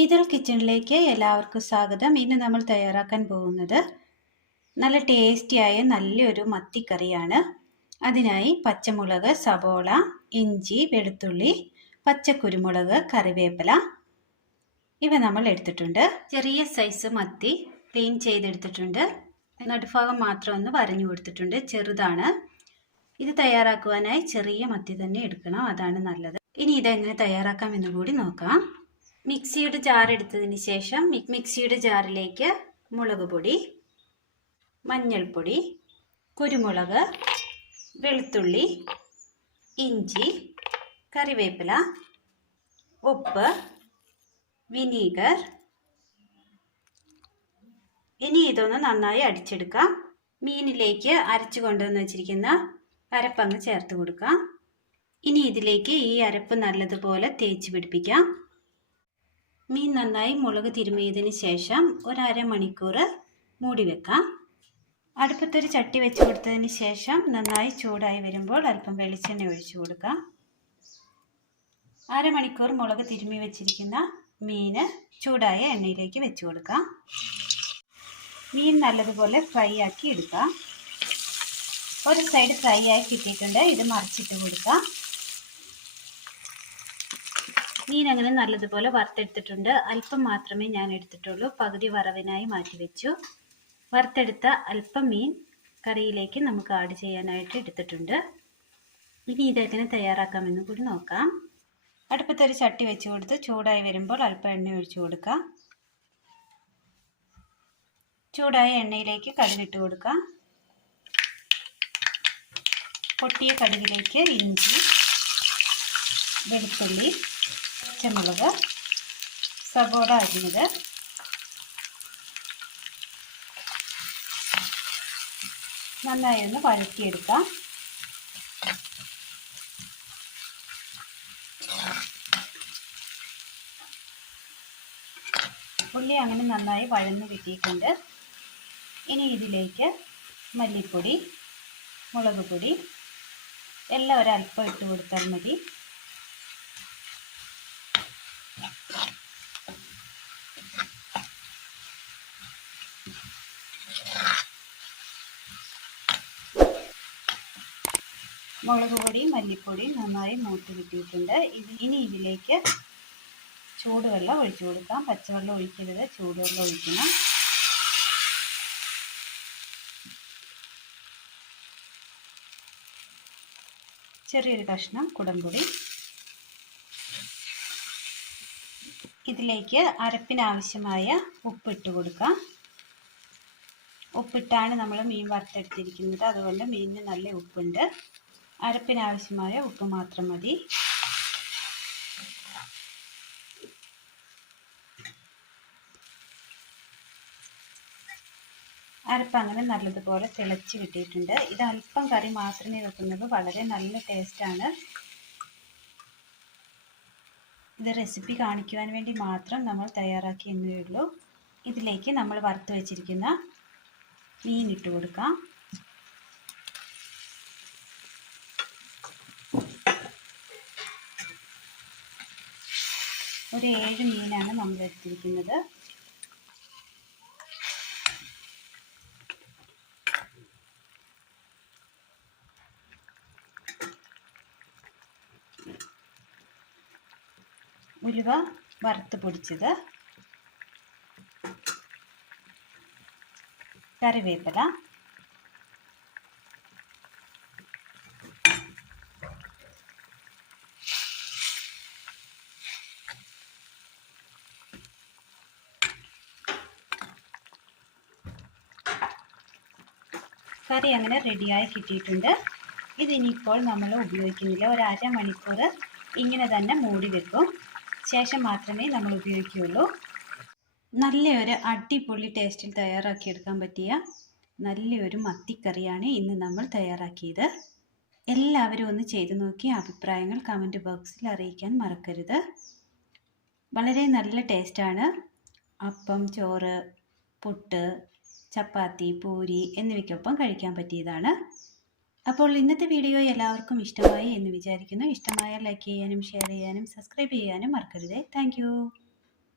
ഈദൽ കിച്ചണിലേക്ക് എല്ലാവർക്കും സ്വാഗതം. ഇന്ന് നമ്മൾ തയ്യാറാക്കാൻ പോകുന്നത് നല്ല ടേസ്റ്റിയായ നല്ലൊരു മത്തിക്കറിയാണ്. അതിനായി പച്ചമുളക്, സവോള, ഇഞ്ചി, വെളുത്തുള്ളി, പച്ചക്കുരുമുളക്, കറിവേപ്പില ഇവ നമ്മൾ എടുത്തിട്ടുണ്ട്. ചെറിയ സൈസ് മത്തി ക്ലീൻ ചെയ്തെടുത്തിട്ടുണ്ട്. നടുഭാഗം മാത്രം ഒന്ന് വരഞ്ഞു കൊടുത്തിട്ടുണ്ട്. ചെറുതാണ്. ഇത് തയ്യാറാക്കുവാനായി ചെറിയ മത്തി തന്നെ എടുക്കണം, അതാണ് നല്ലത്. ഇനി ഇതെങ്ങനെ തയ്യാറാക്കാമെന്ന് കൂടി നോക്കാം. മിക്സിയുടെ ജാർ എടുത്തതിന് ശേഷം മിക്സിയുടെ ജാറിലേക്ക് മുളക് പൊടി, മഞ്ഞൾപ്പൊടി, കുരുമുളക്, വെളുത്തുള്ളി, ഇഞ്ചി, കറിവേപ്പില, ഉപ്പ്, വിനീഗർ. ഇനി ഇതൊന്ന് നന്നായി അടിച്ചെടുക്കാം. മീനിലേക്ക് അരച്ചു കൊണ്ടുവന്ന് വെച്ചിരിക്കുന്ന അരപ്പങ്ങ് ചേർത്ത് കൊടുക്കാം. ഇനി ഇതിലേക്ക് ഈ അരപ്പ് നല്ലതുപോലെ തേച്ച് പിടിപ്പിക്കാം. മീൻ നന്നായി മുളക് തിരുമിയതിന് ശേഷം ഒരു അരമണിക്കൂർ മൂടി വെക്കാം. അടുപ്പത്തൊരു ചട്ടി വെച്ച് കൊടുത്തതിന് ശേഷം നന്നായി ചൂടായി വരുമ്പോൾ അല്പം വെളിച്ചെണ്ണ ഒഴിച്ചു കൊടുക്കാം. അരമണിക്കൂർ മുളക് തിരുമി വെച്ചിരിക്കുന്ന മീന് ചൂടായ എണ്ണയിലേക്ക് വെച്ച് കൊടുക്കാം. മീൻ നല്ലതുപോലെ ഫ്രൈ ആക്കി എടുക്കാം. ഒരു സൈഡ് ഫ്രൈ ആയി കിട്ടിയിട്ടുണ്ട്. ഇത് മറിച്ചിട്ട് കൊടുക്കാം. മീൻ അങ്ങനെ നല്ലതുപോലെ വറുത്തെടുത്തിട്ടുണ്ട്. അല്പം മാത്രമേ ഞാൻ എടുത്തിട്ടുള്ളൂ. പകുതി വറവിനായി മാറ്റി വെച്ചു. വറുത്തെടുത്ത അല്പം മീൻ കറിയിലേക്ക് നമുക്ക് ആഡ് ചെയ്യാനായിട്ട് എടുത്തിട്ടുണ്ട്. ഇനി ഇതെങ്ങനെ തയ്യാറാക്കാമെന്ന് കൂടി നോക്കാം. അടുപ്പത്തൊരു ചട്ടി വെച്ച് കൊടുത്ത് ചൂടായി വരുമ്പോൾ അല്പം എണ്ണ ഒഴിച്ചു കൊടുക്കാം. ചൂടായ എണ്ണയിലേക്ക് കടുകിട്ട് കൊടുക്കാം. പൊട്ടിയ കടുകിലേക്ക് ഇഞ്ചി, വെളുത്തുള്ളി, പച്ചമുളക്, സവോള അരിഞ്ഞത്, നന്നായി ഒന്ന് വഴറ്റിയെടുക്കാം. ഉള്ളി അങ്ങനെ നന്നായി വഴന്ന് കിട്ടിയിട്ടുണ്ട്. ഇനി ഇതിലേക്ക് മല്ലിപ്പൊടി, മുളക് പൊടി എല്ലാം ഒരല്പം ഇട്ട് കൊടുത്താൽ മതി. മുളക് പൊടി, മല്ലിപ്പൊടി നന്നായി മൂത്ത് കിട്ടിയിട്ടുണ്ട്. ഇനി ഇതിലേക്ക് ചൂടുവെള്ളം ഒഴിച്ചു കൊടുക്കാം. പച്ചവെള്ളം ഒഴിക്കരുത്, ചൂടുവെള്ളം ഒഴിക്കണം. ചെറിയൊരു കഷ്ണം കുടംപൊടി. ഇതിലേക്ക് അരപ്പിനാവശ്യമായ ഉപ്പിട്ട് കൊടുക്കാം. ഉപ്പിട്ടാണ് നമ്മൾ മീൻ വറുത്തെടുത്തിരിക്കുന്നത്, അതുകൊണ്ട് മീനിന് നല്ല ഉപ്പുണ്ട്. അരപ്പിനാവശ്യമായ ഉപ്പ് മാത്രം മതി. അരപ്പ് അങ്ങനെ നല്ലതുപോലെ തിളച്ച് കിട്ടിയിട്ടുണ്ട്. ഇത് അല്പം കറി മാത്രമേ വെക്കുന്നത്, വളരെ നല്ല ടേസ്റ്റാണ്. ഇത് റെസിപ്പി കാണിക്കുവാൻ വേണ്ടി മാത്രം നമ്മൾ തയ്യാറാക്കിയെന്നേ ഉള്ളൂ. ഇതിലേക്ക് നമ്മൾ വറുത്ത് വെച്ചിരിക്കുന്ന മീൻ ഇട്ട് കൊടുക്കാം. ഒരു 7 മീനാണ് നമ്മൾ എടുത്തിരിക്കുന്നത്. ഉലുവ വറുത്ത് പൊടിച്ചത്, കറിവേപ്പില, കറി അങ്ങനെ റെഡിയായി കിട്ടിയിട്ടുണ്ട്. ഇതിനിപ്പോൾ നമ്മൾ ഉപയോഗിക്കുന്നില്ല. ഒരു അരമണിക്കൂർ ഇങ്ങനെ തന്നെ മൂടി വെക്കും. ശേഷം മാത്രമേ നമ്മൾ ഉപയോഗിക്കുകയുള്ളൂ. നല്ലൊരു അടിപൊളി ടേസ്റ്റിൽ തയ്യാറാക്കിയെടുക്കാൻ പറ്റിയ നല്ലൊരു മത്തിക്കറിയാണ് ഇന്ന് നമ്മൾ തയ്യാറാക്കിയത്. എല്ലാവരും ഒന്ന് ചെയ്തു നോക്കി അഭിപ്രായങ്ങൾ കമൻറ്റ് ബോക്സിൽ അറിയിക്കാൻ മറക്കരുത്. വളരെ നല്ല ടേസ്റ്റാണ്. അപ്പം, ചോറ്, പുട്ട്, ചപ്പാത്തി, പൂരി എന്നിവയ്ക്കൊപ്പം കഴിക്കാൻ പറ്റിയതാണ്. അപ്പോൾ ഇന്നത്തെ വീഡിയോ എല്ലാവർക്കും ഇഷ്ടമായി എന്ന് വിചാരിക്കുന്നു. ഇഷ്ടമായാൽ ലൈക്ക് ചെയ്യാനും ഷെയർ ചെയ്യാനും സബ്സ്ക്രൈബ് ചെയ്യാനും മറക്കരുതേ. താങ്ക്